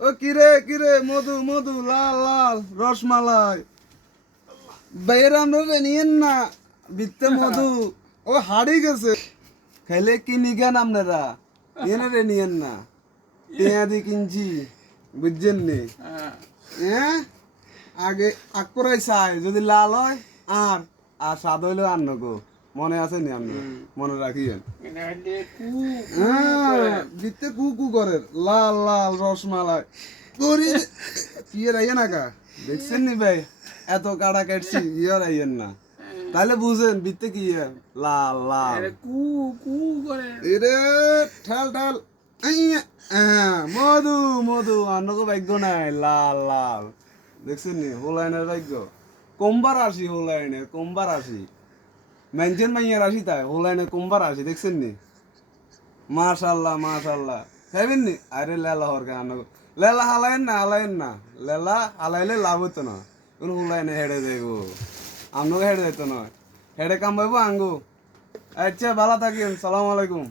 ও কিরে কিরে মধু মধু লাল লাল রসমালাই বাইরাম রে নিয়েন না বিত্তে মধু ও হারিয়ে গেছে খেলে কিনি কেন আপনারা এনে রে নিয়েন না পেঁয়াজি কিনছি বুঝছেন নি হ্যাঁ আগে আগ করাই চাই যদি লাল হয় আর আর স্বাদ হইলো আর নগো মনে আছে নি আপনি মনে রাখিয়েন হ্যাঁ বিত্তে কু কু করে লাল লাল রসমালাই করি কি রাইয়ে না কা দেখছেন নি ভাই এত কাটা কাটছি ইয়ে রাইয়েন না তাহলে বুঝেন বিত্তে কি লাল লাল কু কু করে এরে ঠাল ঠাল আইয়া মধু মধু আন্নগো ভাগ্য নাই লাল লাল দেখছেন নি হোলাইনের ভাগ্য কোম্বার আসি হোলাইনের কোম্বার আসি মেনশন মাইয়ার আসি তাই হোলাইনে কোম্বার আসি দেখছেন নি মাশাআল্লাহ মাশাআল্লাহ খাইবেন নি আরে লেলা হরকে আন্নগো লেলা হালাইন না লেলা হালাইলে লাভ হতো না কোন হোলাইনে হেডে দেবো আন্নগো হেডে দিত না হেডে কাম পাইবো আঙ্গু আচ্ছা ভালো থাকিন সালাম আলাইকুম